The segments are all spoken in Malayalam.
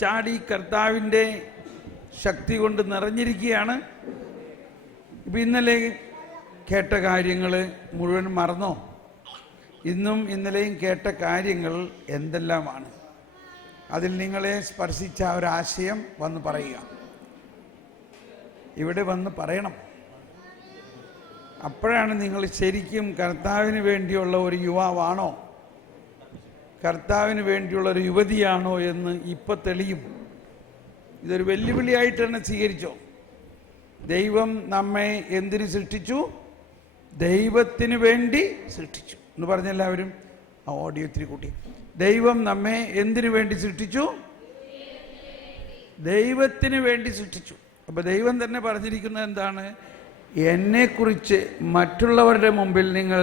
ചാടി കർത്താവിൻ്റെ ശക്തി കൊണ്ട് നിറഞ്ഞിരിക്കുകയാണ്. ഇപ്പം ഇന്നലെ കേട്ട കാര്യങ്ങൾ മുഴുവൻ മറന്നോ? ഇന്നും ഇന്നലെയും കേട്ട കാര്യങ്ങൾ എന്തെല്ലാമാണ്? അതിൽ നിങ്ങളെ സ്പർശിച്ച ഒരാശയം വന്ന് പറയുക. ഇവിടെ വന്ന് പറയണം. അപ്പോഴാണ് നിങ്ങൾ ശരിക്കും കർത്താവിന് വേണ്ടിയുള്ള ഒരു യുവാവാണോ, കർത്താവിന് വേണ്ടിയുള്ള ഒരു യുവതിയാണോ എന്ന് ഇപ്പം തെളിയും. ഇതൊരു വെല്ലുവിളിയായിട്ട് തന്നെ സ്വീകരിച്ചോ. ദൈവം നമ്മെ എന്തിന് സൃഷ്ടിച്ചു? ദൈവത്തിന് വേണ്ടി സൃഷ്ടിച്ചു എന്ന് പറഞ്ഞെല്ലാവരും ആ ഓഡിയോ ഇത്തിരി കൂട്ടി. ദൈവം നമ്മെ എന്തിനു വേണ്ടി സൃഷ്ടിച്ചു? ദൈവത്തിന് വേണ്ടി സൃഷ്ടിച്ചു. അപ്പോൾ ദൈവം തന്നെ പറഞ്ഞിരിക്കുന്നത് എന്താണ്? എന്നെക്കുറിച്ച് മറ്റുള്ളവരുടെ മുമ്പിൽ നിങ്ങൾ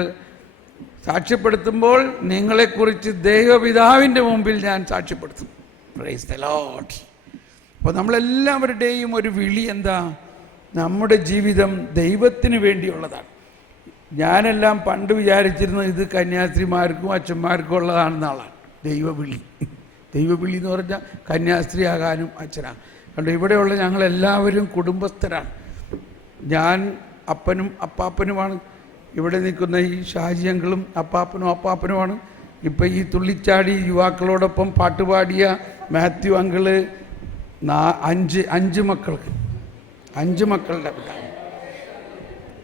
സാക്ഷ്യപ്പെടുത്തുമ്പോൾ നിങ്ങളെക്കുറിച്ച് ദൈവപിതാവിൻ്റെ മുമ്പിൽ ഞാൻ സാക്ഷ്യപ്പെടുത്തും. Price the Lord. അപ്പോൾ നമ്മളെല്ലാവരുടെയും ഒരു വിളി എന്താ? നമ്മുടെ ജീവിതം ദൈവത്തിന് വേണ്ടിയുള്ളതാണ്. ഞാനെല്ലാം പണ്ട് വിചാരിച്ചിരുന്നത് ഇത് കന്യാസ്ത്രീമാർക്കും അച്ഛന്മാർക്കും ഉള്ളതാണെന്നാളാണ് ദൈവവിളി. ദൈവവിളി എന്ന് പറഞ്ഞാൽ കന്യാസ്ത്രീ ആകാനും അച്ഛനാണ്. കണ്ടു, ഇവിടെയുള്ള ഞങ്ങളെല്ലാവരും കുടുംബസ്ഥരാണ്. ഞാൻ അപ്പനും അപ്പാപ്പനുമാണ്. ഇവിടെ നിൽക്കുന്ന ഈ ഷാജി അങ്കിളും അപ്പാപ്പനും അപ്പാപ്പനുമാണ്. ഇപ്പം ഈ തുള്ളിച്ചാടി യുവാക്കളോടൊപ്പം പാട്ടുപാടിയ മാത്യു അങ്കിള് അഞ്ച് മക്കളുടെ പിതാവ്.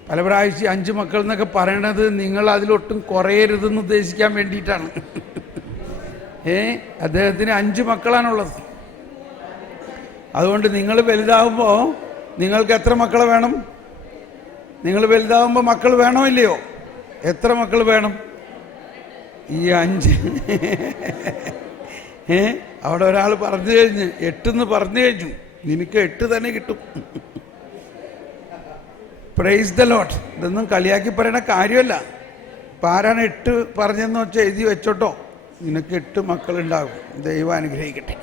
പല പ്രാവശ്യം 5 മക്കൾ എന്നൊക്കെ പറയണത് നിങ്ങൾ അതിലൊട്ടും കുറയരുതെന്ന് ഉദ്ദേശിക്കാൻ വേണ്ടിയിട്ടാണ്. അദ്ദേഹത്തിന് 5 മക്കളാണുള്ളത്. അതുകൊണ്ട് നിങ്ങൾ വലുതാവുമ്പോൾ നിങ്ങൾക്ക് എത്ര മക്കളെ വേണം? നിങ്ങൾ വലുതാവുമ്പോൾ മക്കൾ വേണോ ഇല്ലയോ? എത്ര മക്കൾ വേണം? ഈ 5. അവിടെ ഒരാൾ പറഞ്ഞു കഴിഞ്ഞ് 8 പറഞ്ഞു കഴിഞ്ഞു. നിനക്ക് 8 തന്നെ കിട്ടും. Price the Lord. ഇതൊന്നും കളിയാക്കി പറയണ കാര്യമല്ല. ഇപ്പം ആരാണ് 8 പറഞ്ഞെന്ന് വെച്ചാൽ എഴുതി വെച്ചോട്ടോ. നിനക്ക് 8 മക്കളുണ്ടാകും. ദൈവം അനുഗ്രഹിക്കട്ടെ.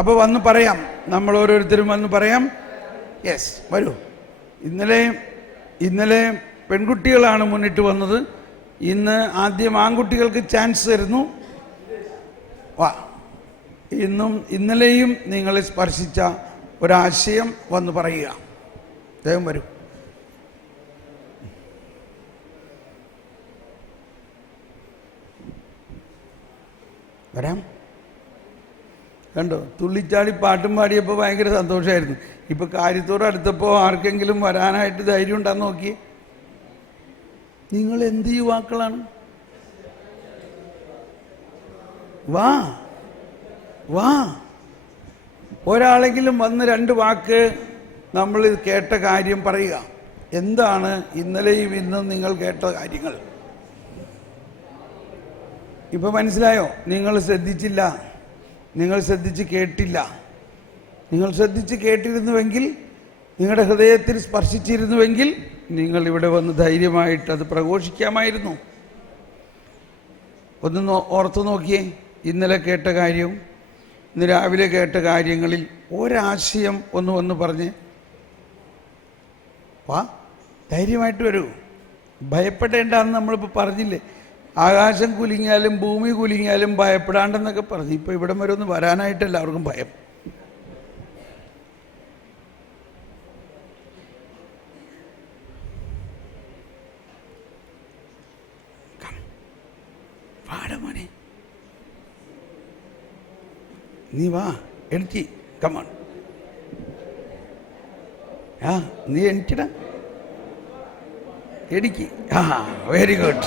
അപ്പോൾ വന്ന് പറയാം, നമ്മൾ ഓരോരുത്തരും വന്ന് പറയാം. യെസ്, വരൂ. ഇന്നലെ പെൺകുട്ടികളാണ് മുന്നിട്ട് വന്നത്. ഇന്ന് ആദ്യം ആൺകുട്ടികൾക്ക് ചാൻസ് തരുന്നു. വാ. ഇന്നലെയും നിങ്ങളെ സ്പർശിച്ച ഒരാശയം വന്ന് പറയുക. ദൈവം വരും. വരാം. കണ്ടോ, തുള്ളിച്ചാടി പാട്ടും പാടിയപ്പോൾ ഭയങ്കര സന്തോഷമായിരുന്നു. ഇപ്പം കാര്യത്തോട് അടുത്തപ്പോൾ ആർക്കെങ്കിലും വരാനായിട്ട് ധൈര്യം ഉണ്ടാന്ന് നോക്കിയേ. നിങ്ങൾ എന്ത് യുവാക്കളാണ്? വാ വാ. ഒരാളെങ്കിലും വന്ന് 2 വാക്ക് നമ്മൾ കേട്ട കാര്യം പറയുക. എന്താണ് ഇന്നലെയും ഇന്നും നിങ്ങൾ കേട്ട കാര്യങ്ങൾ? ഇപ്പം മനസ്സിലായോ? നിങ്ങൾ ശ്രദ്ധിച്ചില്ല, നിങ്ങൾ ശ്രദ്ധിച്ച് കേട്ടില്ല. നിങ്ങൾ ശ്രദ്ധിച്ച് കേട്ടിരുന്നുവെങ്കിൽ, നിങ്ങളുടെ ഹൃദയത്തിൽ സ്പർശിച്ചിരുന്നുവെങ്കിൽ നിങ്ങൾ ഇവിടെ വന്ന് ധൈര്യമായിട്ട് അത് പ്രഘോഷിക്കാമായിരുന്നു. ഒന്ന് ഓർത്തു നോക്കിയേ. ഇന്നലെ കേട്ട കാര്യവും ഇന്ന് രാവിലെ കേട്ട കാര്യങ്ങളിൽ ഒരാശയം ഒന്ന് പറഞ്ഞ് വാ. ധൈര്യമായിട്ട് വരൂ. ഭയപ്പെടേണ്ടെന്ന് നമ്മളിപ്പോൾ പറഞ്ഞില്ലേ. ആകാശം കുലുങ്ങിയാലും ഭൂമി കുലുങ്ങിയാലും ഭയപ്പെടാണ്ടെന്നൊക്കെ പറഞ്ഞു. ഇപ്പോൾ ഇവിടം വരെ ഒന്ന് വരാനായിട്ട് എല്ലാവർക്കും ഭയം. വാടമോനെ, നീ വാ. എനിക്ക് കമോൺ. നീ എനിക്കിടാ. എനിക്ക് very good.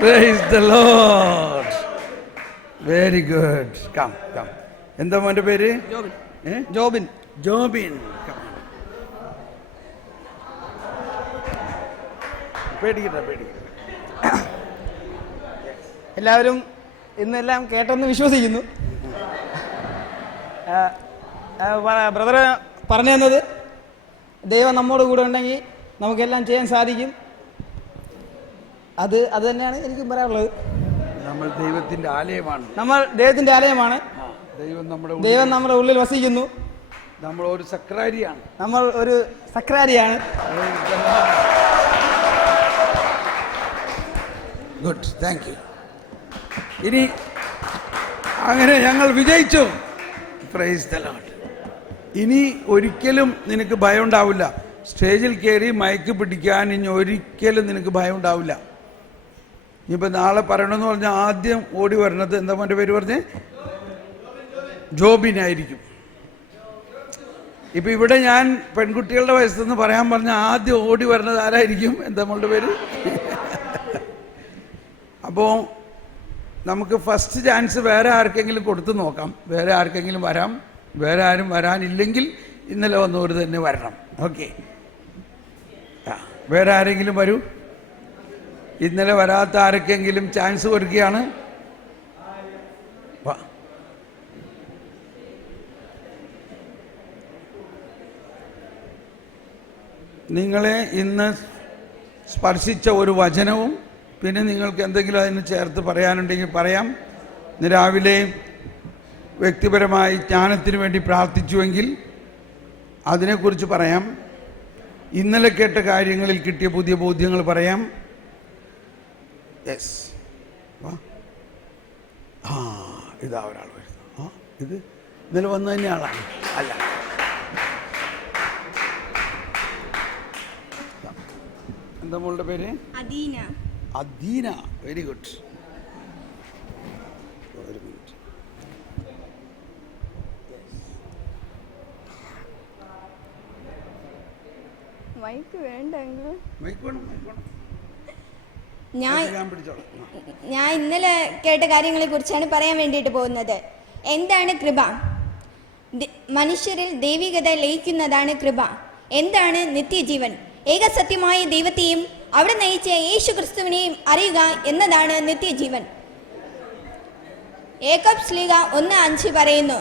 Praise the lord. Very good. Come. എന്താ മോൻ്റെ പേര്? ജോബിൻ. പേടിക്കട്ടെ. എല്ലാവരും ഇന്നെല്ലാം കേട്ടെന്ന് വിശ്വസിക്കുന്നു. ബ്രദർ പറഞ്ഞു തന്നത്, ദൈവം നമ്മോട് കൂടെ ഉണ്ടെങ്കിൽ നമുക്കെല്ലാം ചെയ്യാൻ സാധിക്കും. അത് തന്നെയാണ് എനിക്കും പറയാനുള്ളത്. നമ്മൾ ദൈവത്തിൻ്റെ ആലയമാണ്. ദൈവം നമ്മുടെ ഉള്ളിൽ വസിക്കുന്നു. നമ്മൾ ഒരു സക്രാരിയാണ്. ഗുഡ്. Thank you. ഇനി അങ്ങനെ ഞങ്ങൾ വിജയിച്ചു. Price the Lord. ഇനി ഒരിക്കലും നിനക്ക് ഭയം ഉണ്ടാവില്ല. സ്റ്റേജിൽ കയറി മയക്ക് പിടിക്കാൻ ഇനി ഒരിക്കലും നിനക്ക് ഭയം ഉണ്ടാവില്ല. ഇനിയിപ്പോൾ നാളെ പറയണമെന്ന് പറഞ്ഞാൽ ആദ്യം ഓടി വരണത് എന്താ മോൻ്റെ പേര് പറഞ്ഞേ? ജോബിനായിരിക്കും. ഇപ്പം ഇവിടെ ഞാൻ പെൺകുട്ടികളുടെ വയസ്സെന്ന് പറയാൻ പറഞ്ഞാൽ ആദ്യം ഓടി വരുന്നത് ആരായിരിക്കും? എന്താ മോളുടെ പേര്? അപ്പോൾ നമുക്ക് ഫസ്റ്റ് ചാൻസ് വേറെ ആർക്കെങ്കിലും കൊടുത്തു നോക്കാം. വേറെ ആർക്കെങ്കിലും വരാം. വേറെ ആരും വരാനില്ലെങ്കിൽ ഇന്നലെ വന്നവർ തന്നെ വരണം. ഓക്കെ, വേറെ ആരെങ്കിലും വരൂ. ഇന്നലെ വരാത്ത ആർക്കെങ്കിലും ചാൻസ് കൊടുക്കുകയാണ്. നിങ്ങളെ ഇന്ന് സ്പർശിച്ച ഒരു വചനവും പിന്നെ നിങ്ങൾക്ക് എന്തെങ്കിലും അതിന് ചേർത്ത് പറയാനുണ്ടെങ്കിൽ പറയാം. ഇന്ന് രാവിലെ വ്യക്തിപരമായി ജ്ഞാനത്തിന് വേണ്ടി പ്രാർത്ഥിച്ചുവെങ്കിൽ അതിനെക്കുറിച്ച് പറയാം. ഇന്നലെ കേട്ട കാര്യങ്ങളിൽ കിട്ടിയ പുതിയ ബോധ്യങ്ങൾ പറയാം. യെസ്, ഇതാ ഒരാൾ വരുന്നു. ഇത് ഇന്നലെ വന്നു തന്നെ ആളാണ്. അല്ല, എന്താ മോളുടെ പേര്? അദീന. Adeena, very good. ഒരു മിനിറ്റ്. മൈക്ക് വേണ്ടെങ്കിൽ മൈക്ക് വേണം, മൈക്ക് വേണം. ഞാൻ ഇന്നലെ കേട്ട കാര്യങ്ങളെ കുറിച്ചാണ് പറയാൻ വേണ്ടിയിട്ട് പോകുന്നത്. എന്താണ് കൃപ? മനുഷ്യരിൽ ദൈവികത ലയിക്കുന്നതാണ് കൃപ. എന്താണ് നിത്യജീവൻ? ഏകസത്യമായ ദൈവത്തെയും അവിടെ നയിച്ച യേശു ക്രിസ്തുവിനെയും അറിയുക എന്നതാണ് നിത്യജീവൻ. യാക്കോബ് ശ്ലീഹ 1:5 പറയുന്നു,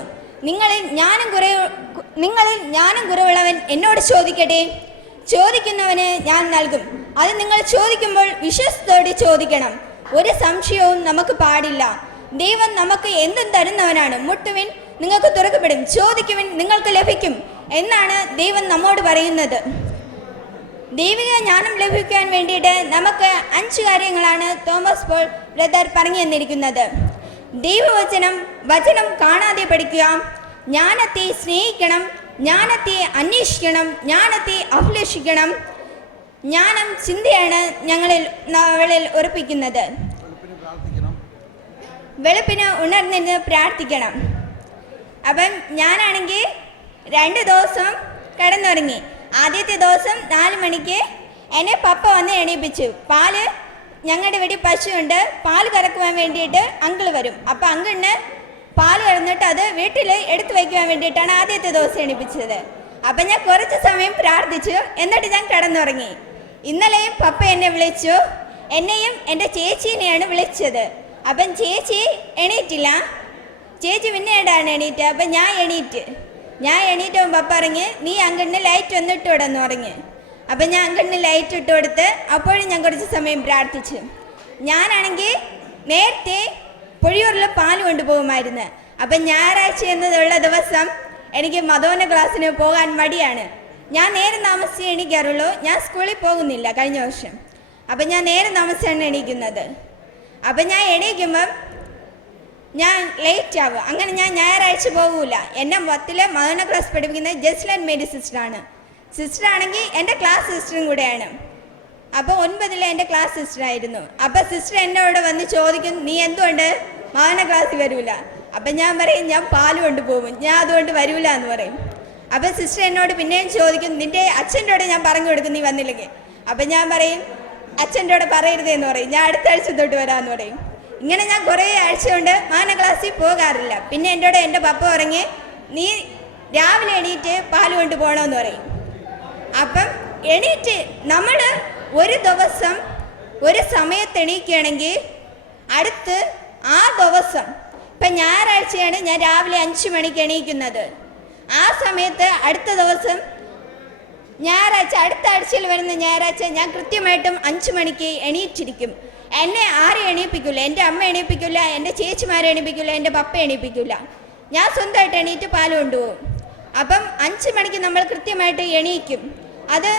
നിങ്ങളിൽ ജ്ഞാനം കുറവുള്ളവൻ എന്നോട് ചോദിക്കട്ടെ, ചോദിക്കുന്നവന് ഞാൻ നൽകും. അത് നിങ്ങൾ ചോദിക്കുമ്പോൾ വിശ്വാസത്തോടെ ചോദിക്കണം. ഒരു സംശയവും നമുക്ക് പാടില്ല. ദൈവം നമുക്ക് എന്തും തരുന്നവനാണ്. മുട്ടുവിൻ, നിങ്ങൾക്ക് തുറക്കപ്പെടും. ചോദിക്കുവിൻ, നിങ്ങൾക്ക് ലഭിക്കും എന്നാണ് ദൈവം നമ്മോട് പറയുന്നത്. ദൈവിക ജ്ഞാനം ലഭിക്കാൻ വേണ്ടിയിട്ട് നമുക്ക് 5 കാര്യങ്ങളാണ് തോമസ് പോൾ ബ്രദർ പറഞ്ഞു തന്നിരിക്കുന്നത്. വചനം കാണാതെ പഠിക്കുക, ജ്ഞാനത്തെ സ്നേഹിക്കണം, ജ്ഞാനത്തെ അന്വേഷിക്കണം, ജ്ഞാനത്തെ അഭിലഷിക്കണം. ജ്ഞാനം ചിന്തയാണ് ഞങ്ങളിൽ ഉറപ്പിക്കുന്നത്. വെളുപ്പിന് ഉണർന്നിരുന്ന് പ്രാർത്ഥിക്കണം. അപ്പം ഞാനാണെങ്കിൽ 2 ദിവസം കിടന്നുറങ്ങി. ആദ്യത്തെ ദിവസം 4 മണിക്ക് എന്നെ പപ്പ വന്ന് എണീപ്പിച്ചു. പാല്, ഞങ്ങളുടെ വീട്ടിൽ പശുവുണ്ട്, പാല് കറക്കുവാൻ വേണ്ടിയിട്ട് അങ്കിൾ വരും. അപ്പം അങ്കിളിന് പാല് കറന്നിട്ട് അത് വീട്ടിൽ എടുത്തു വയ്ക്കുവാൻ വേണ്ടിയിട്ടാണ് ആദ്യത്തെ ദിവസം എണീപ്പിച്ചത്. അപ്പം ഞാൻ കുറച്ച് സമയം പ്രാർത്ഥിച്ചു, എന്നിട്ട് ഞാൻ കിടന്നുറങ്ങി. ഇന്നലെയും പപ്പ എന്നെ വിളിച്ചു, എന്നെയും എൻ്റെ ചേച്ചീനെയാണ് വിളിച്ചത്. അപ്പം ചേച്ചി എണീറ്റില്ല. ചേച്ചി പിന്നീടാണ് എണീറ്റ്. അപ്പം ഞാൻ എണീറ്റവും പപ്പ പറഞ്ഞ്, നീ അങ്കിളിന് ലൈറ്റ് ഒന്ന് ഇട്ട് വിടെന്ന് പറഞ്ഞ്. അപ്പം ഞാൻ അങ്കിളിന് ലൈറ്റ് ഇട്ട് കൊടുത്ത് അപ്പോഴും ഞാൻ കുറച്ച് സമയം പ്രാർത്ഥിച്ചു. ഞാനാണെങ്കിൽ നേരത്തെ പൊഴിയൂരിൽ പാല് കൊണ്ടുപോകുമായിരുന്നു. അപ്പം ഞായറാഴ്ച എന്നുള്ള ദിവസം എനിക്ക് മദോന ക്ലാസ്സിന് പോകാൻ മടിയാണ്. ഞാൻ നേരെ താമസിച്ച് എണീക്കാറുള്ളൂ. ഞാൻ സ്കൂളിൽ പോകുന്നില്ല കഴിഞ്ഞ വർഷം. അപ്പം ഞാൻ നേരെ താമസിച്ചാണ് എണീക്കുന്നത്. അപ്പം ഞാൻ എണീക്കുമ്പം ഞാൻ ലേറ്റ് ആവുക. അങ്ങനെ ഞാൻ ഞായറാഴ്ച പോകൂല. എന്നെ 10 മദോന ക്ലാസ് പഠിപ്പിക്കുന്നത് ജസ്ലൻ മേരി സിസ്റ്ററാണ്. സിസ്റ്ററാണെങ്കിൽ എൻ്റെ ക്ലാസ് സിസ്റ്ററും കൂടെയാണ്. അപ്പോൾ 9 എൻ്റെ ക്ലാസ് സിസ്റ്ററായിരുന്നു. അപ്പം സിസ്റ്റർ എന്നോട് വന്ന് ചോദിക്കും, നീ എന്തുകൊണ്ട് മദോന ക്ലാസ്സിൽ വരൂല? അപ്പം ഞാൻ പറയും, ഞാൻ പാല് കൊണ്ടുപോകും, ഞാൻ അതുകൊണ്ട് വരൂല എന്ന് പറയും. അപ്പം സിസ്റ്റർ എന്നോട് പിന്നെയും ചോദിക്കും, നിൻ്റെ അച്ഛൻ്റെ കൂടെ ഞാൻ പറഞ്ഞു കൊടുക്കും നീ വന്നില്ലെങ്കിൽ. അപ്പം ഞാൻ പറയും, അച്ഛൻ്റെ കൂടെ പറയരുതെന്ന് പറയും, ഞാൻ അടുത്ത ആഴ്ച തൊട്ട് വരാമെന്ന് പറയും. ഇങ്ങനെ ഞാൻ കുറേ ആഴ്ച കൊണ്ട് മദോന ക്ലാസ്സിൽ പോകാറില്ല. പിന്നെ എൻ്റെ കൂടെ എൻ്റെ പപ്പ പറഞ്ഞ്, നീ രാവിലെ എണീറ്റ് പാല് കൊണ്ട് പോകണമെന്ന് പറയും. അപ്പം എണീറ്റ് നമ്മൾ ഒരു ദിവസം ഒരു സമയത്ത് എണീക്കുകയാണെങ്കിൽ അടുത്ത് ആ ദിവസം, ഇപ്പം ഞായറാഴ്ചയാണ് ഞാൻ രാവിലെ 5 മണിക്ക് എണീക്കുന്നത്. ആ സമയത്ത് അടുത്ത ദിവസം ഞായറാഴ്ച, അടുത്ത ആഴ്ചയിൽ വരുന്ന ഞായറാഴ്ച ഞാൻ കൃത്യമായിട്ടും 5 മണിക്ക് എണീറ്റിരിക്കും. എന്നെ ആരും എണീപ്പിക്കില്ല. എൻ്റെ അമ്മ എണീപ്പിക്കില്ല, എൻ്റെ ചേച്ചിമാരെ എണീപ്പിക്കില്ല, എൻ്റെ പപ്പ എണീപ്പിക്കില്ല. ഞാൻ സ്വന്തമായിട്ട് എണീറ്റ് പാല് കൊണ്ടുപോകും. അപ്പം 5 മണിക്ക് നമ്മൾ കൃത്യമായിട്ട് എണീക്കും. അത്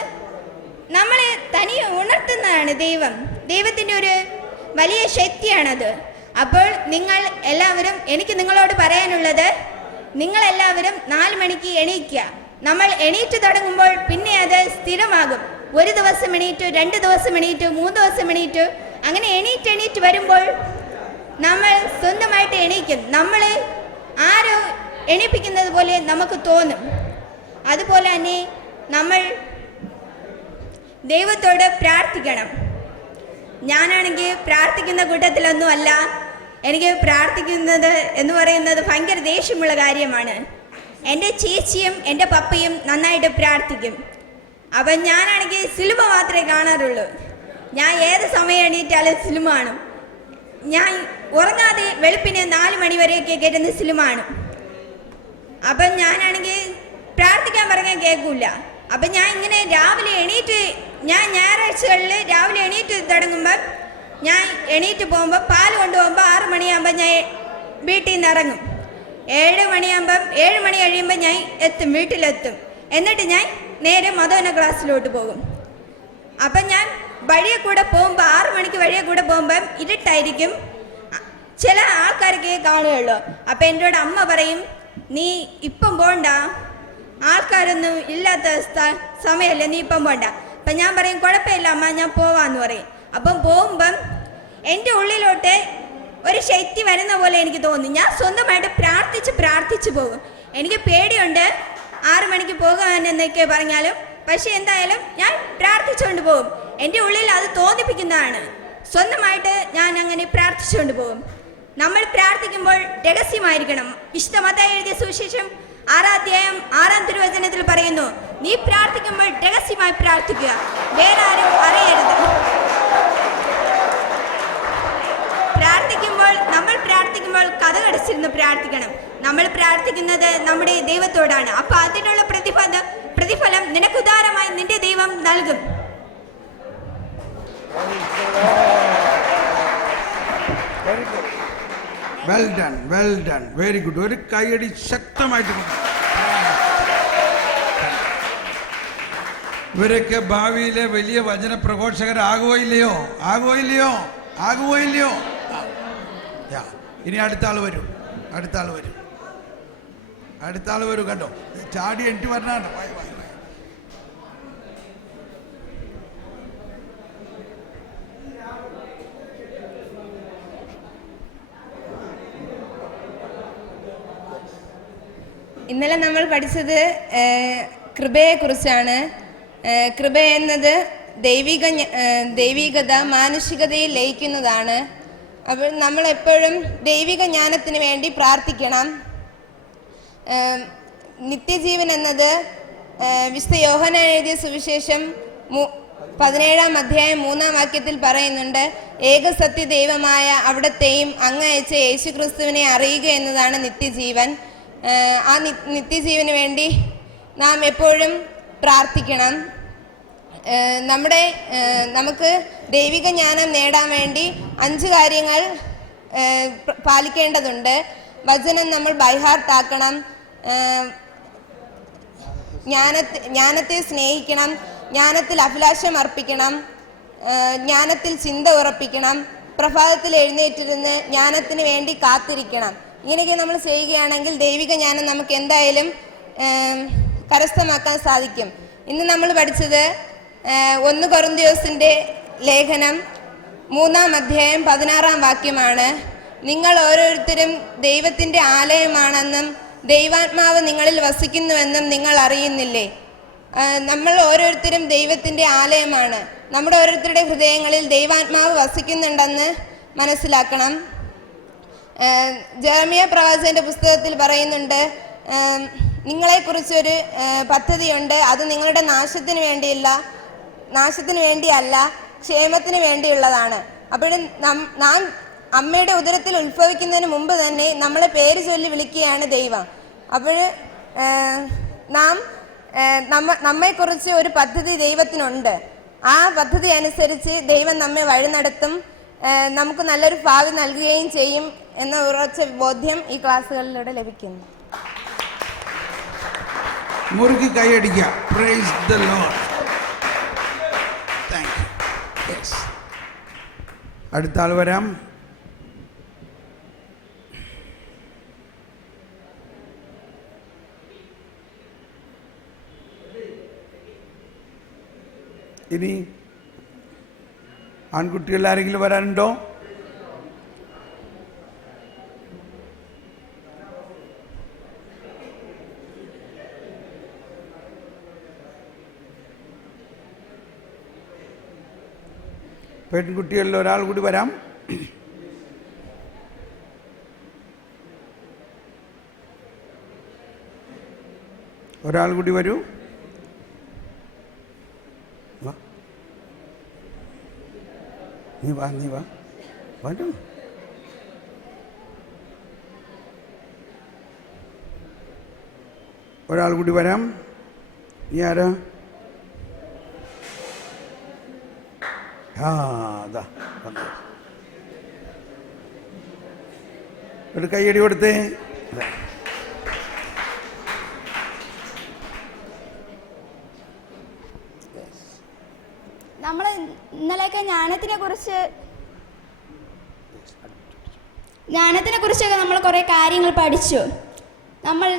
നമ്മളെ തനിയെ ഉണർത്തുന്നതാണ് ദൈവത്തിൻ്റെ ഒരു വലിയ ശക്തിയാണത്. അപ്പോൾ നിങ്ങൾ എല്ലാവരും, എനിക്ക് നിങ്ങളോട് പറയാനുള്ളത്, നിങ്ങളെല്ലാവരും 4 മണിക്ക് എണീക്കുക. നമ്മൾ എണീറ്റ് തുടങ്ങുമ്പോൾ പിന്നെ അത് സ്ഥിരമാകും. ഒരു ദിവസം എണീറ്റു, 2 ദിവസം എണീറ്റു, 3 ദിവസം എണീറ്റു, അങ്ങനെ എണീറ്റ് വരുമ്പോൾ നമ്മൾ സ്വന്തമായിട്ട് എണീക്കും. നമ്മൾ ആരോ എണീപ്പിക്കുന്നത് പോലെ നമുക്ക് തോന്നും. അതുപോലെ തന്നെ നമ്മൾ ദൈവത്തോട് പ്രാർത്ഥിക്കണം. ഞാനാണെങ്കിൽ പ്രാർത്ഥിക്കുന്ന കൂട്ടത്തിലൊന്നും അല്ല. എനിക്ക് പ്രാർത്ഥിക്കുന്നത് എന്ന് പറയുന്നത് ഭയങ്കര ദേഷ്യമുള്ള കാര്യമാണ്. എൻ്റെ ചേച്ചിയും എൻ്റെ പപ്പയും നന്നായിട്ട് പ്രാർത്ഥിക്കും. അപ്പം ഞാനാണെങ്കിൽ സിനിമ മാത്രമേ കാണാറുള്ളൂ. ഞാൻ ഏത് സമയം എണീറ്റാലും സിനിമ കാണും. ഞാൻ ഉറങ്ങാതെ വെളുപ്പിന് 4 മണി വരെയൊക്കെ കേട്ടുന്ന സിനിമ കാണും. അപ്പം ഞാനാണെങ്കിൽ പ്രാർത്ഥിക്കാൻ പറഞ്ഞാൽ കേൾക്കില്ല. അപ്പം ഞാൻ ഇങ്ങനെ രാവിലെ എണീറ്റ്, ഞാൻ ഞായറാഴ്ചകളിൽ രാവിലെ എണീറ്റ് തുടങ്ങുമ്പം, ഞാൻ എണീറ്റ് പോകുമ്പോൾ പാൽ കൊണ്ടുപോകുമ്പോൾ 6 മണിയാകുമ്പോൾ ഞാൻ വീട്ടിൽ നിന്ന് ഇറങ്ങും. 7 മണിയാകുമ്പം 7 മണി കഴിയുമ്പോൾ ഞാൻ വീട്ടിലെത്തും. എന്നിട്ട് ഞാൻ നേരെ മധുവന ക്ലാസ്സിലോട്ട് പോകും. അപ്പം ഞാൻ വഴിയെ കൂടെ പോകുമ്പോൾ 6 മണിക്ക് വഴിയെ കൂടെ പോകുമ്പം ഇരുട്ടായിരിക്കും. ചില ആൾക്കാരൊക്കെ കാണുകയുള്ളൂ. അപ്പം എന്നോട് അമ്മ പറയും, നീ ഇപ്പം പോണ്ട, ആൾക്കാരൊന്നും ഇല്ലാത്ത സമയമല്ലേ, നീ ഇപ്പം പോണ്ട. അപ്പം ഞാൻ പറയും, കുഴപ്പമില്ല അമ്മ, ഞാൻ പോവാന്ന് പറയും. അപ്പം പോകുമ്പം എൻ്റെ ഉള്ളിലോട്ട് ഒരു ശക്തി വരുന്ന പോലെ എനിക്ക് തോന്നും. ഞാൻ സ്വന്തമായിട്ട് പ്രാർത്ഥിച്ച് പോകും. എനിക്ക് പേടിയുണ്ട് 6 മണിക്ക് പോകാനെന്നൊക്കെ പറഞ്ഞാലും, പക്ഷെ എന്തായാലും ഞാൻ പ്രാർത്ഥിച്ചുകൊണ്ട് പോകും. എൻ്റെ ഉള്ളിൽ അത് തോന്നിപ്പിക്കുന്നതാണ്. സ്വന്തമായിട്ട് ഞാൻ അങ്ങനെ പ്രാർത്ഥിച്ചുകൊണ്ട് പോകും. നമ്മൾ പ്രാർത്ഥിക്കുമ്പോൾ രഹസ്യമായിരിക്കണം. വിശുദ്ധ മത്തായി എഴുതിയ സുവിശേഷം 6-ാം അധ്യായം 6-ാം തിരുവചനത്തിൽ പറയുന്നു, നീ പ്രാർത്ഥിക്കുമ്പോൾ രഹസ്യമായി പ്രാർത്ഥിക്കുക, വേറെ ആരും അറിയരുത്. നമ്മൾ പ്രാർത്ഥിക്കുമ്പോൾ കതകടച്ചിരുന്ന് പ്രാർത്ഥിക്കണം. നമ്മൾ പ്രാർത്ഥിക്കുന്നത് നമ്മുടെ ദൈവത്തോടാണ്. അപ്പൊ അതിനുള്ള പ്രതിഫലം നിനക്ക് ഉദാരമായി നിന്റെ ദൈവം നൽകും. Well done, very good. ഒരു കൈയടി ശക്തമായിട്ട്. ഇവരൊക്കെ ഭാവിയിലെ വലിയ വചന പ്രഘോഷകരാകുവോ ഇല്ലയോ? ഇനി അടുത്ത ആൾ വരും കണ്ടോ, ചാടി എണീറ്റ് പറഞ്ഞാട്ടോ. ഇന്നലെ നമ്മൾ പഠിച്ചത് കൃപയെക്കുറിച്ചാണ്. കൃപ എന്നത് ദൈവികത മാനുഷികതയിൽ ലയിക്കുന്നതാണ്. അപ്പോൾ നമ്മൾ എപ്പോഴും ദൈവിക ജ്ഞാനത്തിന് വേണ്ടി പ്രാർത്ഥിക്കണം. നിത്യജീവൻ എന്നത് വിശുദ്ധ യോഹന്നാൻ എഴുതിയ സുവിശേഷം 17-ാം അധ്യായം 3-ാം വാക്യത്തിൽ പറയുന്നുണ്ട്, ഏകസത്യ ദൈവമായ അവിടത്തെയും അങ്ങ് അയച്ച യേശു ക്രിസ്തുവിനെ അറിയുക എന്നതാണ് നിത്യജീവൻ. ആ നിത്യജീവന് വേണ്ടി നാം എപ്പോഴും പ്രാർത്ഥിക്കണം. നമുക്ക് ദൈവിക ജ്ഞാനം നേടാൻ വേണ്ടി 5 കാര്യങ്ങൾ പാലിക്കേണ്ടതുണ്ട്. വചനം നമ്മൾ ബൈഹാർട്ടാക്കണം, ജ്ഞാനത്തെ സ്നേഹിക്കണം, ജ്ഞാനത്തിൽ അഭിലാഷം അർപ്പിക്കണം, ജ്ഞാനത്തിൽ ചിന്ത ഉറപ്പിക്കണം, പ്രഭാതത്തിൽ എഴുന്നേറ്റിരുന്ന് ജ്ഞാനത്തിന് വേണ്ടി കാത്തിരിക്കണം. ഇങ്ങനെയൊക്കെ നമ്മൾ ചെയ്യുകയാണെങ്കിൽ ദൈവിക ജ്ഞാനം നമുക്ക് എന്തായാലും കരസ്ഥമാക്കാൻ സാധിക്കും. ഇന്ന് നമ്മൾ പഠിച്ചത് 1 കൊരിന്ത്യൻസിൻ്റെ ലേഖനം 3-ാം അധ്യായം 16-ാം വാക്യമാണ്. നിങ്ങൾ ഓരോരുത്തരും ദൈവത്തിൻ്റെ ആലയമാണെന്നും ദൈവാത്മാവ് നിങ്ങളിൽ വസിക്കുന്നുവെന്നും നിങ്ങൾ അറിയുന്നില്ലേ? നമ്മൾ ഓരോരുത്തരും ദൈവത്തിൻ്റെ ആലയമാണ്. നമ്മുടെ ഓരോരുത്തരുടെ ഹൃദയങ്ങളിൽ ദൈവാത്മാവ് വസിക്കുന്നുണ്ടെന്ന് മനസ്സിലാക്കണം. ജെറമിയ പ്രവാചകന്റെ പുസ്തകത്തിൽ പറയുന്നുണ്ട്, നിങ്ങളെക്കുറിച്ചൊരു പദ്ധതിയുണ്ട്, അത് നിങ്ങളുടെ നാശത്തിന് വേണ്ടിയല്ല ക്ഷേമത്തിന് വേണ്ടിയുള്ളതാണ്. അപ്പോഴും നാം അമ്മയുടെ ഉദരത്തിൽ ഉത്ഭവിക്കുന്നതിന് മുമ്പ് തന്നെ നമ്മളെ പേര് ചൊല്ലി വിളിക്കുകയാണ് ദൈവം. അപ്പോൾ നമ്മെക്കുറിച്ച് ഒരു പദ്ധതി ദൈവത്തിനുണ്ട്. ആ പദ്ധതി അനുസരിച്ച് ദൈവം നമ്മെ വഴി നടത്തും, നമുക്ക് നല്ലൊരു ഭാവി നൽകുകയും ചെയ്യും എന്ന ഉറച്ച ബോധ്യം ഈ ക്ലാസ്സുകളിലൂടെ ലഭിക്കുന്നു. മുറുകി കൈയടിക്കുക. Praise the lord. Thank you. അടുത്ത ആൾ വരാം. ഇനി ആൺകുട്ടികൾ ആരെങ്കിലും വരാനുണ്ടോ? പെൺകുട്ടികളിൽ ഒരാൾ കൂടി വരാം. ഒരാൾ കൂടി വരൂ. നീ വാ വരൂ. ഒരാൾ കൂടി വരാം. നീ ആരാ? അതാ ഒരു കയ്യടി കൊടുത്തേ. നമ്മൾ ഇന്നലെയൊക്കെ ജ്ഞാനത്തിനെ കുറിച്ചൊക്കെ നമ്മൾ കുറേ കാര്യങ്ങൾ പഠിച്ചു. നമ്മൾ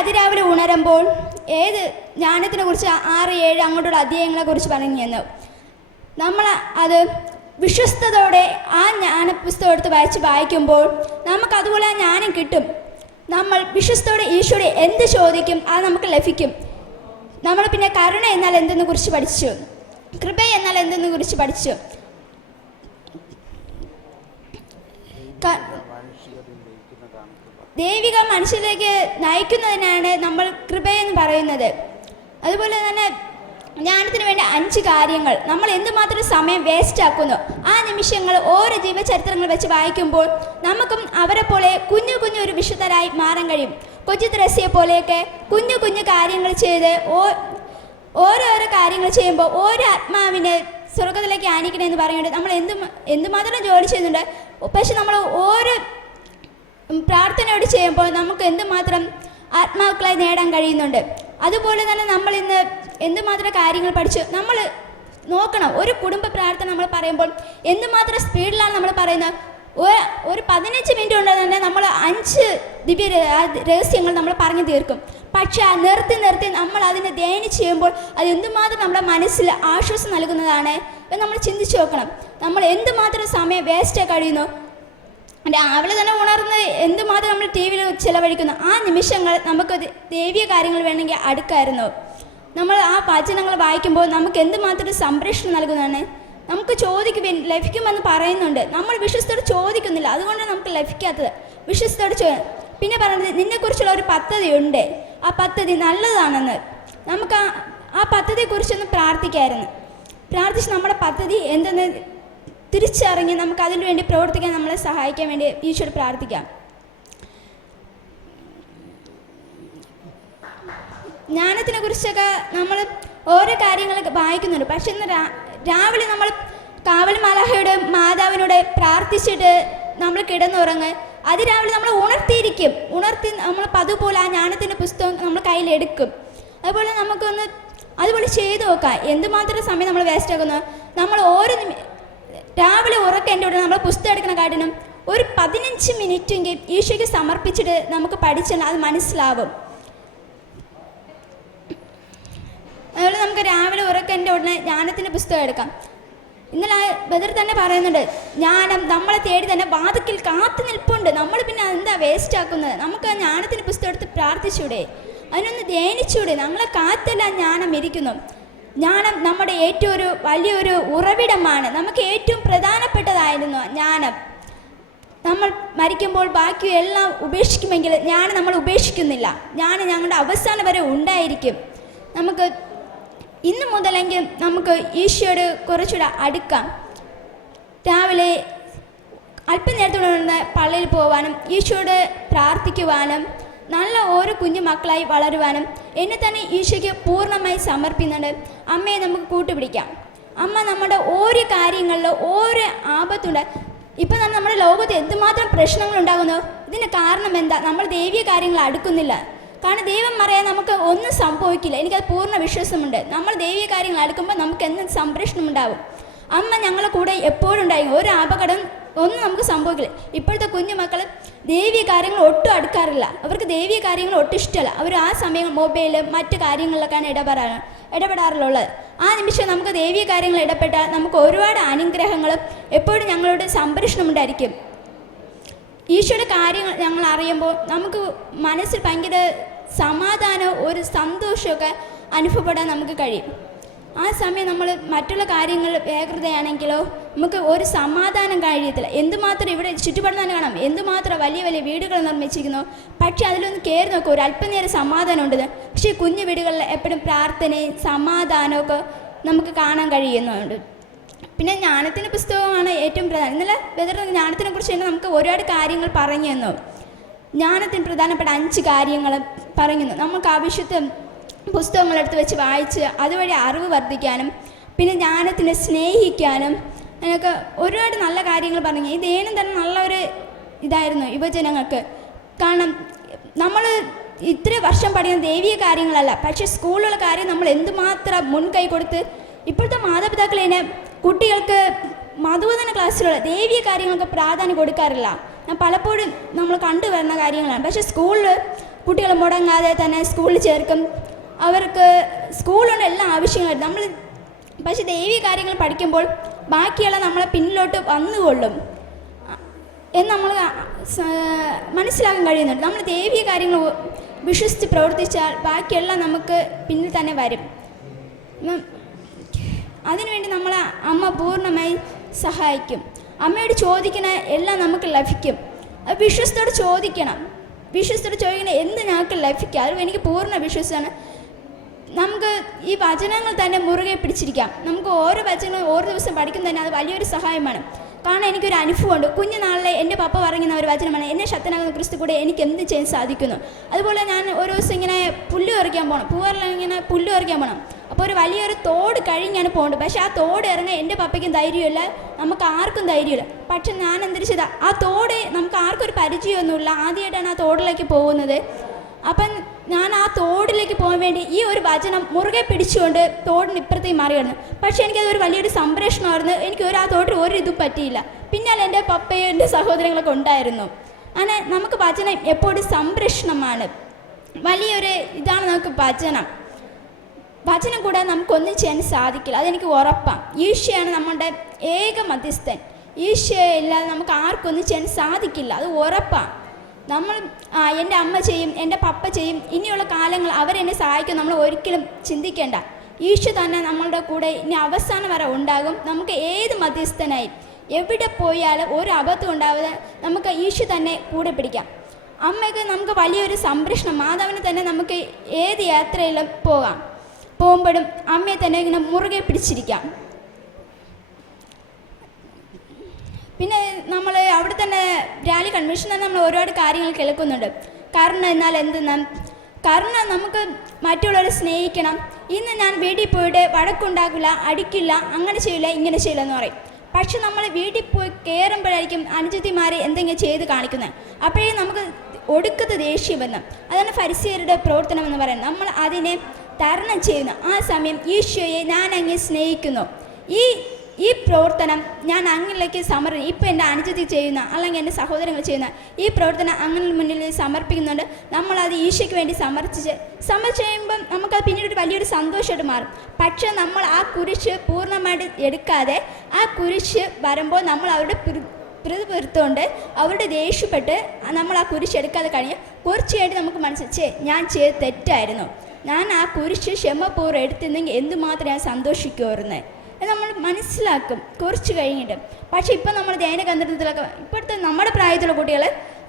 അതിരാവിലെ ഉണരുമ്പോൾ ജ്ഞാനത്തിനെ കുറിച്ച് 6-7 അങ്ങോട്ടുള്ള അധ്യായങ്ങളെ കുറിച്ച് പറഞ്ഞു തന്നു. നമ്മൾ അത് വിശ്വസ്തയോടെ ആ ജ്ഞാനപുസ്തകം എടുത്ത് വായിക്കുമ്പോൾ നമുക്ക് അതുപോലെ ആ ജ്ഞാനം കിട്ടും. നമ്മൾ വിശ്വസ്തയോടെ ഈശോയോട് എന്ത് ചോദിക്കും അത് നമുക്ക് ലഭിക്കും. നമ്മൾ പിന്നെ കരുണ എന്നാൽ എന്തെന്ന് കുറിച്ച് പഠിച്ചു, കൃപ എന്നാൽ എന്തെന്ന് കുറിച്ച് പഠിച്ചു. ദൈവിക മനുഷ്യരിലേക്ക് നയിക്കുന്നതിനാണ് നമ്മൾ കൃപയെന്ന് പറയുന്നത്. അതുപോലെ തന്നെ ജ്ഞാനത്തിന് വേണ്ടി 5 കാര്യങ്ങൾ. നമ്മൾ എന്തുമാത്രം സമയം വേസ്റ്റ് ആക്കുന്നു ആ നിമിഷങ്ങൾ ഓരോ ജീവചരിത്രങ്ങൾ വെച്ച് വായിക്കുമ്പോൾ നമുക്കും അവരെ പോലെ കുഞ്ഞു ഒരു വിശുദ്ധരായി മാറാൻ കഴിയും. കൊച്ചു ത്രേസ്യയെ പോലെയൊക്കെ കുഞ്ഞു കാര്യങ്ങൾ ചെയ്ത് ഓരോരോ കാര്യങ്ങൾ ചെയ്യുമ്പോൾ ഓരോ ആത്മാവിനെ സ്വർഗത്തിലേക്ക് ആനിക്കണമെന്ന് പറയുന്നുണ്ട്. നമ്മൾ എന്തുമാത്രം ജോലി ചെയ്യുന്നുണ്ട്, പക്ഷെ നമ്മൾ ഓരോ പ്രാർത്ഥനയോട് ചെയ്യുമ്പോൾ നമുക്ക് എന്തുമാത്രം ആത്മാക്കളെ നേടാൻ കഴിയുന്നുണ്ട്. അതുപോലെ തന്നെ നമ്മൾ ഇന്ന് എന്തുമാത്രം കാര്യങ്ങൾ പഠിച്ചു. നമ്മൾ നോക്കണം, ഒരു കുടുംബ പ്രാർത്ഥന നമ്മൾ പറയുമ്പോൾ എന്തുമാത്രം സ്പീഡിലാണ് നമ്മൾ പറയുന്നത്. ഒരു 15 മിനിറ്റ് കൊണ്ട് തന്നെ നമ്മൾ 5 ദിവ്യ രഹസ്യങ്ങൾ നമ്മൾ പറഞ്ഞു തീർക്കും. പക്ഷെ നിർത്തി നമ്മൾ അതിനെ ധ്യാനിച്ച് ചെയ്യുമ്പോൾ അത് എന്തുമാത്രം നമ്മുടെ മനസ്സിൽ ആശ്വാസം നൽകുന്നതാണ് എന്ന് നമ്മൾ ചിന്തിച്ച് നോക്കണം. നമ്മൾ എന്തുമാത്രം സമയം വേസ്റ്റ് കഴിയുന്നു. രാവിലെ തന്നെ ഉണർന്ന് എന്തുമാത്രം നമ്മൾ ടി വിയിൽ ചിലവഴിക്കുന്നു. ആ നിമിഷങ്ങൾ നമുക്ക് ദൈവിക കാര്യങ്ങൾ വേണമെങ്കിൽ അടുക്കായിരുന്നു. നമ്മൾ ആ വചനങ്ങൾ വായിക്കുമ്പോൾ നമുക്ക് എന്തുമാത്രം സംരക്ഷണം നൽകുന്നതാണ്. നമുക്ക് ലഭിക്കുമെന്ന് പറയുന്നുണ്ട്. നമ്മൾ വിശ്വസ്തയോട് ചോദിക്കുന്നില്ല, അതുകൊണ്ടാണ് നമുക്ക് ലഭിക്കാത്തത്. വിശ്വസ്തയോട് പിന്നെ പറയുന്നത് നിന്നെക്കുറിച്ചുള്ള ഒരു പദ്ധതിയുണ്ട്, ആ പദ്ധതി നല്ലതാണെന്ന്. നമുക്ക് ആ പദ്ധതിയെക്കുറിച്ചൊന്ന് പ്രാർത്ഥിച്ച് നമ്മുടെ പദ്ധതി എന്തെന്ന് തിരിച്ചറിഞ്ഞ് നമുക്ക് അതിനു വേണ്ടി പ്രവർത്തിക്കാൻ നമ്മളെ സഹായിക്കാൻ വേണ്ടി ഈശോയോട് പ്രാർത്ഥിക്കാം. ജ്ഞാനത്തിനെ കുറിച്ചൊക്കെ നമ്മൾ ഓരോ കാര്യങ്ങളൊക്കെ വായിക്കുന്നുണ്ട്. പക്ഷെ ഇന്ന് രാവിലെ നമ്മൾ കാവൽ മാലാഖയോട് മാതാവിനോട് പ്രാർത്ഥിച്ചിട്ട് നമ്മൾ കിടന്നുറങ്ങ്. അതിരാവിലെ നമ്മൾ ഉണർത്തി നമ്മൾ പതുപോലെ ആ ജ്ഞാനത്തിൻ്റെ പുസ്തകം നമ്മൾ കയ്യിലെടുക്കും. അതുപോലെ നമുക്കൊന്ന് അതുപോലെ ചെയ്തു നോക്കാം. എന്തുമാത്രം സമയം നമ്മൾ വേസ്റ്റ് ആക്കുന്നു. നമ്മൾ രാവിലെ ഉറക്കേണ്ട ഉടനെ നമ്മൾ പുസ്തകം എടുക്കുന്ന കാട്ടിനും ഒരു 15 മിനിറ്റെങ്കിൽ ഈശോയ്ക്ക് സമർപ്പിച്ചിട്ട് നമുക്ക് പഠിച്ചാൽ അത് മനസ്സിലാവും. അതുപോലെ നമുക്ക് രാവിലെ ഉറക്കേണ്ട ഉടനെ ജ്ഞാനത്തിൻ്റെ പുസ്തകം എടുക്കാം. ഇന്നലെ ബദർ തന്നെ പറയുന്നുണ്ട്, ജ്ഞാനം നമ്മളെ തേടി തന്നെ വാതിക്കൽ കാത്തു നിൽപ്പുണ്ട്. നമ്മൾ പിന്നെ എന്താ വേസ്റ്റ് ആക്കുന്നത്? നമുക്ക് ആ ജ്ഞാനത്തിൻ്റെ പുസ്തകം എടുത്ത് പ്രാർത്ഥിച്ചൂടെ, അതിനൊന്ന് ധ്യാനിച്ചൂടെ? നമ്മളെ കാത്തെല്ലാം ജ്ഞാനം ഇരിക്കുന്നു. ജ്ഞാനം നമ്മുടെ ഏറ്റവും വലിയൊരു ഉറവിടമാണ്. നമുക്ക് ഏറ്റവും പ്രധാനപ്പെട്ടതായിരുന്നു ജ്ഞാനം. നമ്മൾ മരിക്കുമ്പോൾ ബാക്കിയെല്ലാം ഉപേക്ഷിക്കുമെങ്കിൽ ജ്ഞാനം നമ്മൾ ഉപേക്ഷിക്കുന്നില്ല. ജ്ഞാനം ഞങ്ങളുടെ അവസാനം വരെ ഉണ്ടായിരിക്കും. നമുക്ക് ഇന്ന് മുതലെങ്കിൽ നമുക്ക് ഈശോയോട് കുറച്ചുകൂടെ അടുക്കാം. രാവിലെ അല്പനേരത്തോടെ പള്ളിയിൽ പോകാനും ഈശോയോട് പ്രാർത്ഥിക്കുവാനും നല്ല ഓരോ കുഞ്ഞു മക്കളായി വളരുവാനും എന്നെ തന്നെ ഈശോയ്ക്ക് പൂർണ്ണമായി സമർപ്പിക്കുന്നുണ്ട്. അമ്മയെ നമുക്ക് കൂട്ടുപിടിക്കാം. അമ്മ നമ്മുടെ ഓരോ കാര്യങ്ങളിലും ഓരോ ആപത്തുണ്ട്. ഇപ്പം തന്നെ നമ്മുടെ ലോകത്ത് എന്തുമാത്രം പ്രശ്നങ്ങളുണ്ടാകുന്നു. ഇതിന് കാരണം എന്താ? നമ്മൾ ദൈവിക കാര്യങ്ങൾ അടുക്കുന്നില്ല. കാരണം ദൈവം പറയാൻ നമുക്ക് ഒന്നും സംഭവിക്കില്ല. എനിക്കത് പൂർണ്ണ വിശ്വാസമുണ്ട്. നമ്മൾ ദൈവിക കാര്യങ്ങൾ അടുക്കുമ്പോൾ നമുക്ക് എന്നും സംരക്ഷണം ഉണ്ടാവും. അമ്മ ഞങ്ങളുടെ കൂടെ എപ്പോഴും ഉണ്ടായിരിക്കും. ഒരു അപകടം ഒന്നും നമുക്ക് സംഭവിക്കില്ല. ഇപ്പോഴത്തെ കുഞ്ഞു മക്കൾ ദൈവീയ കാര്യങ്ങൾ ഒട്ടും അടുക്കാറില്ല. അവർക്ക് ദൈവീയ കാര്യങ്ങൾ ഒട്ടും ഇഷ്ടമല്ല. അവർ ആ സമയം മൊബൈൽ മറ്റു കാര്യങ്ങളിലൊക്കെയാണ് ഇടപെടാറുള്ളത്. ആ നിമിഷം നമുക്ക് ദൈവീയ കാര്യങ്ങൾ ഇടപെട്ടാൽ നമുക്ക് ഒരുപാട് അനുഗ്രഹങ്ങളും എപ്പോഴും ഞങ്ങളുടെ സംരക്ഷണം ഉണ്ടായിരിക്കും. ഈശോയുടെ കാര്യങ്ങൾ ഞങ്ങൾ അറിയുമ്പോൾ നമുക്ക് മനസ്സിൽ ഭയങ്കര സമാധാനവും ഒരു സന്തോഷമൊക്കെ അനുഭവപ്പെടാൻ നമുക്ക് കഴിയും. ആ സമയം നമ്മൾ മറ്റുള്ള കാര്യങ്ങൾ വേഗതയാണെങ്കിലോ നമുക്ക് ഒരു സമാധാനം കഴിയത്തില്ല. എന്തുമാത്രം ഇവിടെ ചുറ്റുപാട് തന്നെ കാണാം, എന്തുമാത്രം വലിയ വലിയ വീടുകൾ നിർമ്മിച്ചിരിക്കുന്നു. പക്ഷേ അതിലൊന്ന് കയറി നോക്കുക, ഒരു അല്പനേരം സമാധാനം ഉണ്ടെന്ന്. പക്ഷേ കുഞ്ഞു വീടുകളിൽ എപ്പോഴും പ്രാർത്ഥനയും സമാധാനമൊക്കെ നമുക്ക് കാണാൻ കഴിയുന്നുണ്ട്. പിന്നെ ജ്ഞാനത്തിൻ്റെ പുസ്തകമാണ് ഏറ്റവും പ്രധാനം. ഇന്നലെ ബദർ ജ്ഞാനത്തിനെ കുറിച്ച് തന്നെ നമുക്ക് ഒരുപാട് കാര്യങ്ങൾ പറഞ്ഞു തന്നു. ജ്ഞാനത്തിന് പ്രധാനപ്പെട്ട 5 കാര്യങ്ങൾ പറഞ്ഞു. നമുക്ക് ആവശ്യത്തെ പുസ്തകങ്ങളെടുത്ത് വെച്ച് വായിച്ച് അതുവഴി അറിവ് വർദ്ധിക്കാനും പിന്നെ ജ്ഞാനത്തിനെ സ്നേഹിക്കാനും അങ്ങനെയൊക്കെ ഒരുപാട് നല്ല കാര്യങ്ങൾ പറഞ്ഞു. ഈ ധ്യാനം തന്നെ നല്ലൊരു ഇതായിരുന്നു യുവജനങ്ങൾക്ക്. കാരണം നമ്മൾ ഇത്ര വർഷം പഠിക്കുന്ന ദൈവീയ കാര്യങ്ങളല്ല, പക്ഷേ സ്കൂളിലുള്ള കാര്യം നമ്മൾ എന്തുമാത്രം മുൻകൈ കൊടുത്ത് ഇപ്പോഴത്തെ മാതാപിതാക്കൾ തന്നെ കുട്ടികൾക്ക് മധുവദന ക്ലാസ്സിലുള്ള ദൈവീയ കാര്യങ്ങൾക്ക് പ്രാധാന്യം കൊടുക്കാറില്ല. ഞാൻ പലപ്പോഴും നമ്മൾ കണ്ടുവരുന്ന കാര്യങ്ങളാണ്. പക്ഷേ സ്കൂളിൽ കുട്ടികൾ മുടങ്ങാതെ തന്നെ സ്കൂളിൽ ചേർക്കും. അവർക്ക് സ്കൂളിലുള്ള എല്ലാ ആവശ്യങ്ങളും നമ്മൾ, പക്ഷേ ദൈവീയ കാര്യങ്ങൾ പഠിക്കുമ്പോൾ ബാക്കിയുള്ള നമ്മളെ പിന്നിലോട്ട് വന്നുകൊള്ളും എന്ന് നമ്മൾ മനസ്സിലാക്കാൻ കഴിയുന്നുണ്ട്. നമ്മൾ ദൈവീയ കാര്യങ്ങൾ വിശ്വസിച്ച് പ്രവർത്തിച്ചാൽ ബാക്കിയെല്ലാം നമുക്ക് പിന്നിൽ തന്നെ വരും. അതിനുവേണ്ടി നമ്മളെ അമ്മ പൂർണ്ണമായി സഹായിക്കും. അമ്മയോട് ചോദിക്കുന്ന എല്ലാം നമുക്ക് ലഭിക്കും. അത് വിശ്വസത്തോട് ചോദിക്കണം. എന്ത് ഞങ്ങൾക്ക് ലഭിക്കുക, അത് എനിക്ക് പൂർണ്ണ വിശ്വാസമാണ്. നമുക്ക് ഈ വചനങ്ങൾ തന്നെ മുറുകെ പിടിച്ചിരിക്കാം. നമുക്ക് ഓരോ വചനങ്ങളും ഓരോ ദിവസം പഠിക്കുന്നത് തന്നെ അത് വലിയൊരു സഹായമാണ്. കാരണം എനിക്കൊരു അനുഭവമുണ്ട്. കുഞ്ഞുനാളിലെ എൻ്റെ പപ്പ പറയുന്ന ഒരു വചനമാണ്, എന്നെ ശക്തനാകുന്ന ക്രിസ്തു കൂടെ എനിക്ക് എന്ത് ചെയ്യാൻ സാധിക്കുന്നു. അതുപോലെ ഞാൻ ഒരു ദിവസം ഇങ്ങനെ പുല്ല് പറിക്കാൻ പോകണം, പൂവറിലിങ്ങനെ പുല്ല് പറിക്കാൻ പോകണം. അപ്പോൾ ഒരു വലിയൊരു തോട് കഴിഞ്ഞാണ് പോകുന്നത്. പക്ഷേ ആ തോട് ഇറങ്ങാൻ എൻ്റെ പപ്പയ്ക്കും ധൈര്യമില്ല, നമുക്ക് ആർക്കും ധൈര്യമില്ല. പക്ഷെ ഞാൻ എന്തിനു ചെയ്താൽ ആ തോട് നമുക്ക് ആർക്കും ഒരു പരിചയമൊന്നുമില്ല, ആദ്യമായിട്ടാണ് ആ തോടിലേക്ക് പോകുന്നത്. അപ്പം ഞാൻ ആ തോടിലേക്ക് പോകാൻ വേണ്ടി ഈ ഒരു വചനം മുറുകെ പിടിച്ചുകൊണ്ട് തോടിന് ഇപ്പുറത്തേക്ക് മാറിയായിരുന്നു. പക്ഷേ എനിക്കതൊരു വലിയൊരു സംരക്ഷണമായിരുന്നു. എനിക്ക് ആ തോട്ടിൽ ഒരു ഇതും പറ്റിയില്ല. പിന്നാലെ എൻ്റെ പപ്പയും എൻ്റെ സഹോദരങ്ങളൊക്കെ ഉണ്ടായിരുന്നു. അങ്ങനെ നമുക്ക് വചനം എപ്പോഴും സംരക്ഷണമാണ്, വലിയൊരു ഇതാണ് നമുക്ക് വചനം കൂടാതെ നമുക്കൊന്നും ചെയ്യാൻ സാധിക്കില്ല, അതെനിക്ക് ഉറപ്പാണ്. ഈശോയാണ് നമ്മളുടെ ഏക മധ്യസ്ഥൻ. ഈശോ ഇല്ലാതെ നമുക്ക് ആർക്കൊന്നും ചെയ്യാൻ സാധിക്കില്ല, അത് ഉറപ്പാണ്. നമ്മൾ എൻ്റെ അമ്മ ചെയ്യും, എൻ്റെ പപ്പ ചെയ്യും, ഇനിയുള്ള കാലങ്ങൾ അവരെന്നെ സഹായിക്കും, നമ്മൾ ഒരിക്കലും ചിന്തിക്കേണ്ട. ഈശോ തന്നെ നമ്മളുടെ കൂടെ ഇനി അവസാനം വരെ ഉണ്ടാകും. നമുക്ക് ഏത് മധ്യസ്ഥനായി എവിടെ പോയാലും ഒരു അബദ്ധം ഉണ്ടാവാതെ നമുക്ക് ഈശോ തന്നെ കൂടെ പിടിക്കാം. അമ്മയ്ക്ക് നമുക്ക് വലിയൊരു സംരക്ഷണം, മാതാവിനെ തന്നെ നമുക്ക് ഏത് യാത്രയിലും പോകുമ്പോഴും അമ്മയെ തന്നെ ഇങ്ങനെ മുറുകെ പിടിച്ചിരിക്കാം. പിന്നെ നമ്മൾ അവിടെ തന്നെ റാലി കൺവെൻഷൻ തന്നെ നമ്മൾ ഒരുപാട് കാര്യങ്ങൾ കേൾക്കുന്നുണ്ട്. കരുണ എന്നാൽ എന്തെന്ന്, കരുണ നമുക്ക് മറ്റുള്ളവരെ സ്നേഹിക്കണം. ഇന്ന് ഞാൻ വീട്ടിൽ പോയിട്ട് വഴക്കുണ്ടാക്കില്ല, അടിക്കില്ല, അങ്ങനെ ചെയ്യില്ല, ഇങ്ങനെ ചെയ്യില്ല എന്ന് പറയും. പക്ഷെ നമ്മൾ വീട്ടിൽ പോയി കയറുമ്പോഴായിരിക്കും അനുജത്തിമാരെ എന്തെങ്കിലും ചെയ്ത് കാണിക്കുന്നത്. അപ്പോഴേ നമുക്ക് ഒടുക്കത്തെ ദേഷ്യം വന്നു. അതാണ് ഫരിസേയരുടെ പ്രവർത്തനം എന്ന് പറയുന്നത്. നമ്മൾ അതിനെ തരണം ചെയ്യുന്നു. ആ സമയം ഈശോയെ ഞാൻ അങ്ങ് സ്നേഹിക്കുന്നു, ഈ പ്രവർത്തനം ഞാൻ അങ്ങിലേക്ക് ഇപ്പം എൻ്റെ അനുജത്തി ചെയ്യുന്ന അല്ലെങ്കിൽ എൻ്റെ സഹോദരങ്ങൾ ചെയ്യുന്ന ഈ പ്രവർത്തനം അങ്ങനെ മുന്നിൽ സമർപ്പിക്കുന്നുണ്ട്. നമ്മളത് ഈശോയ്ക്ക് വേണ്ടി സമർപ്പിച്ച് കഴിയുമ്പം നമുക്കത് പിന്നീട് ഒരു വലിയൊരു സന്തോഷമായിട്ട് മാറും. പക്ഷേ നമ്മൾ ആ കുരിശ് പൂർണ്ണമായിട്ട് എടുക്കാതെ ആ കുരിശ് വരുമ്പോൾ നമ്മൾ അവരുടെ പ്രതിപുറത്തുകൊണ്ട് അവരുടെ ദേഷ്യപ്പെട്ട് നമ്മൾ ആ കുരിശ് എടുക്കാതെ കഴിഞ്ഞ് കുറച്ചായിട്ട് നമുക്ക് മനസ്സിലായി ഞാൻ ചെയ്ത് തെറ്റായിരുന്നു, ഞാൻ ആ കുരിശ് ക്ഷമപൂർവ്വം എടുത്തിരുന്നെങ്കിൽ എന്തുമാത്രം ഞാൻ സന്തോഷിക്കുമായിരുന്നു നമ്മൾ മനസ്സിലാക്കും കുറച്ച് കഴിഞ്ഞിട്ട്. പക്ഷേ ഇപ്പം നമ്മൾ ധ്യാന കേന്ദ്രത്തിലൊക്കെ ഇപ്പോഴത്തെ നമ്മുടെ പ്രായത്തിലുള്ള കുട്ടികൾ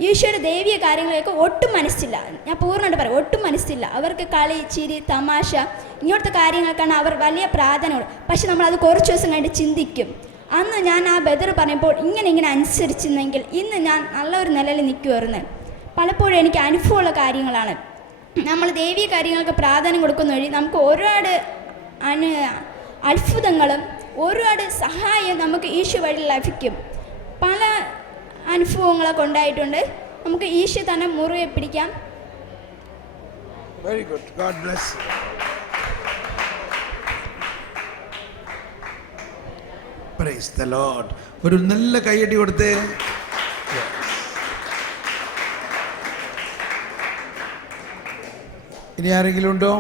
ഈശോയുടെ ദൈവീയ കാര്യങ്ങളൊക്കെ ഒട്ടും മനസ്സില്ല. ഞാൻ പൂർണ്ണമായിട്ട് പറയും, ഒട്ടും മനസ്സില്ല. അവർക്ക് കളി, ചിരി, തമാശ ഇങ്ങനത്തെ കാര്യങ്ങൾക്കാണ് അവർ വലിയ പ്രാധാന്യമുള്ളത്. പക്ഷെ നമ്മളത് കുറച്ച് ദിവസം കഴിഞ്ഞിട്ട് ചിന്തിക്കും, അന്ന് ഞാൻ ആ ബദർ പറയുമ്പോൾ ഇങ്ങനെ അനുസരിച്ചിരുന്നെങ്കിൽ ഇന്ന് ഞാൻ നല്ലൊരു നിലയിൽ നിൽക്കുമായിരുന്നു. പലപ്പോഴും എനിക്ക് അനുഭവമുള്ള കാര്യങ്ങളാണ്. നമ്മൾ ദൈവീയ കാര്യങ്ങൾക്ക് പ്രാധാന്യം കൊടുക്കുന്ന വഴി നമുക്ക് ഒരുപാട് അത്ഭുതങ്ങളും ഒരുപാട് സഹായം നമുക്ക് ഈശോ വഴി ലഭിക്കും. പല അനുഭവങ്ങളൊക്കെ ഉണ്ടായിട്ടുണ്ട്. നമുക്ക് ഈശോ തന്നെ മുറുകെ പിടിക്കാം. Very good, God bless. Price the Lord. ഒരു നല്ല കൈയടി കൊടുത്തേ. ഇനി ആരെങ്കിലും ഉണ്ടോ?